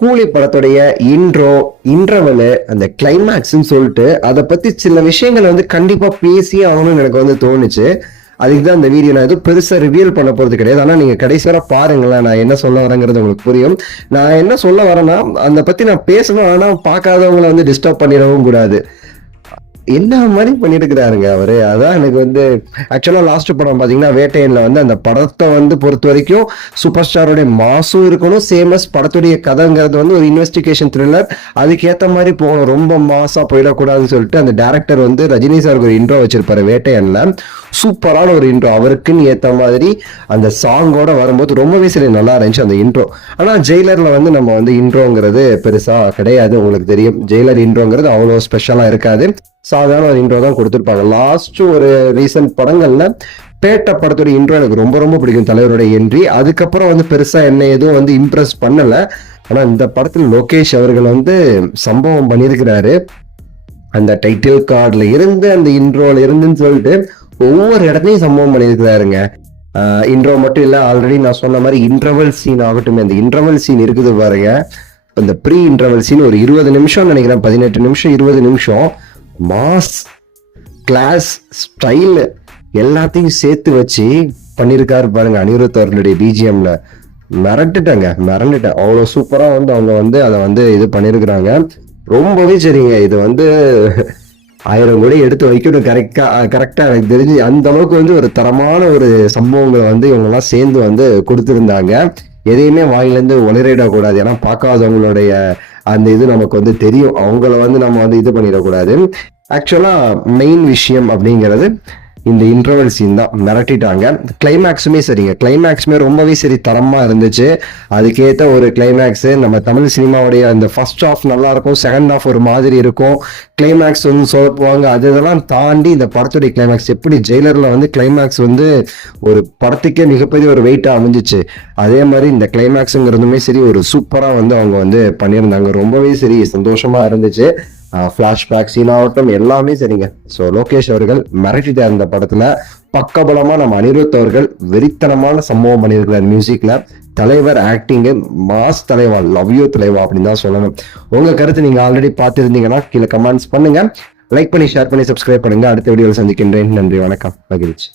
கூலி படத்துடைய இன்ட்ரவலு அந்த கிளைமேக்ஸ்ன்னு சொல்லிட்டு அதை பத்தி சில விஷயங்களை வந்து கண்டிப்பா பேசி ஆகணும்னு எனக்கு வந்து தோணுச்சு. அதுக்கு தான் இந்த வீடியோ நான் எதுவும் பெருசா ரிவீல் பண்ண போறது கிடையாது. ஆனா நீங்க கடைசி வரை பாருங்களேன், நான் என்ன சொல்ல வரேங்கிறது உங்களுக்கு புரியும். நான் என்ன சொல்ல வரேன்னா, அதை பத்தி நான் பேசணும், ஆனா பார்க்காதவங்களை வந்து டிஸ்டர்ப் பண்ணிடவும் கூடாது. என்ன மாதிரி பண்ணிட்டு இருக்கிறாருங்க அவரு. அதான் எனக்கு வந்து ஆக்சுவலா லாஸ்ட் படம் பாத்தீங்கன்னா வேட்டையன்ல வந்து அந்த படத்தை வந்து பொறுத்த வரைக்கும் சூப்பர் ஸ்டாரோடைய மாசும் இருக்கணும், சேமஸ் படத்துடைய கதைங்கிறது வந்து ஒரு இன்வெஸ்டிகேஷன் த்ரில்லர், அதுக்கேற்ற மாதிரி போகணும், ரொம்ப மாசா போயிடக்கூடாதுன்னு சொல்லிட்டு அந்த டேரக்டர் வந்து ரஜினி சாருக்கு ஒரு இன்ட்ரோ வச்சிருப்பாரு வேட்டையன்ல. சூப்பரான ஒரு இன்ட்ரோ, அவருக்குன்னு ஏற்ற மாதிரி அந்த சாங்கோட வரும்போது ரொம்பவே சரி நல்லா இருந்துச்சு அந்த இன்ட்ரோ. ஆனா ஜெயிலர்ல வந்து நம்ம வந்து இன்ட்ரோங்கிறது பெருசா கிடையாது, உங்களுக்கு தெரியும். ஜெயிலர் இன்ட்ரோங்கிறது அவ்வளோ ஸ்பெஷலா இருக்காது, சாதாரண ஒரு இன்ட்ரோ தான் கொடுத்துருப்பாங்க. லாஸ்ட் ஒரு ரீசன்ட் படங்கள்ல பேட்ட படத்தோட இன்ட்ரோ எனக்கு ரொம்ப ரொம்ப பிடிக்கும், தலைவருடைய என்ட்ரி. அதுக்கப்புறம் வந்து பெருசா என்ன எதுவும் வந்து இம்ப்ரெஸ் பண்ணல. ஆனா இந்த படத்துல லோகேஷ் அவர்கள் வந்து சம்பவம் பண்ணியிருக்கிறாரு. அந்த டைட்டில் கார்டுல இருந்து அந்த இன்ட்ரோல இருந்துன்னு சொல்லிட்டு ஒவ்வொரு இடத்துலையும் சம்பவம் பண்ணியிருக்கிறாருங்க. இன்ட்ரோ மட்டும் இல்ல, ஆல்ரெடி நான் சொன்ன மாதிரி இன்டர்வல் சீன் ஆகட்டும், அந்த இன்டர்வல் சீன் இருக்குது பாருங்க, இந்த ப்ரீ இன்டர்வல் சீன் ஒரு 20 நிமிஷம் நினைக்கிறேன், 18 நிமிஷம் 20 நிமிஷம் மாஸ் கிளாஸ் ஸ்டைல் எல்லாத்தையும் சேர்த்து வச்சு பண்ணியிருக்காரு பாருங்க. அனிருத் அவர்களுடைய பிஜிஎம்ல மிரண்டுட்டேன். அவ்வளோ சூப்பரா வந்து அவங்க வந்து அதை வந்து இது பண்ணியிருக்கிறாங்க. ரொம்பவே சரிங்க. இது வந்து 1000 கோடி எடுத்து வைக்கணும் கரெக்டா எனக்கு தெரிஞ்சு. அந்த அளவுக்கு வந்து ஒரு தரமான ஒரு சம்பவங்களை வந்து இவங்கெல்லாம் சேர்ந்து வந்து கொடுத்துருந்தாங்க. எதையுமே வாயிலேருந்து உளறிடக்கூடாது, ஏன்னா பார்க்காதவங்களுடைய அந்த இது நமக்கு வந்து தெரியும், அவங்கள வந்து நம்ம வந்து இது பண்ணிடக்கூடாது. ஆக்சுவலா மெயின் விஷயம் அப்படிங்கிறது இந்த இன்டர்வல் சீன் தான். மிரட்டிட்டாங்க. கிளைமேக்ஸுமே சரிங்க, கிளைமேக்ஸுமே ரொம்பவே சரி தரமா இருந்துச்சு. அதுக்கேற்ற ஒரு கிளைமேக்ஸ். நம்ம தமிழ் சினிமாவுடைய அந்த ஃபர்ஸ்ட் ஹாஃப் நல்லா இருக்கும், செகண்ட் ஹாஃப் ஒரு மாதிரி இருக்கும், கிளைமேக்ஸ் வந்து சொல்லுவாங்க. அதெல்லாம் தாண்டி இந்த படத்துடைய கிளைமேக்ஸ் எப்படி ஜெயிலர்ல வந்து கிளைமேக்ஸ் வந்து ஒரு படத்துக்கே மிகப்பெரிய ஒரு வெயிட்டா அமைஞ்சிச்சு, அதே மாதிரி இந்த கிளைமேக்ஸுங்கிறதுமே சரி ஒரு சூப்பரா வந்து அவங்க வந்து பண்ணியிருந்தாங்க. ரொம்பவே சரி சந்தோஷமா இருந்துச்சு. ஃபிளாஷ்பேக் சீன் ஆகட்டும் எல்லாமே சரிங்க. ஸோ லோகேஷ் அவர்கள் மிரட்டிட்டார் இந்த படத்துல. பக்கபலமா நம்ம அனிருத் அவர்கள் வெறித்தனமான சம்பவம் பண்ணியிருக்கிறார் மியூசிக்ல. தலைவர் ஆக்டிங்கு மாஸ் தலைவா, லவ் யூ தலைவா அப்படின்னு தான் சொல்லணும். உங்க கருத்து நீங்க ஆல்ரெடி பார்த்துருந்தீங்கன்னா கீழே கமெண்ட்ஸ் பண்ணுங்க, லைக் பண்ணி ஷேர் பண்ணி சப்ஸ்கிரைப் பண்ணுங்க. அடுத்த வீடியோவில் சந்திக்கின்றேன். நன்றி, வணக்கம், மகிழ்ச்சி.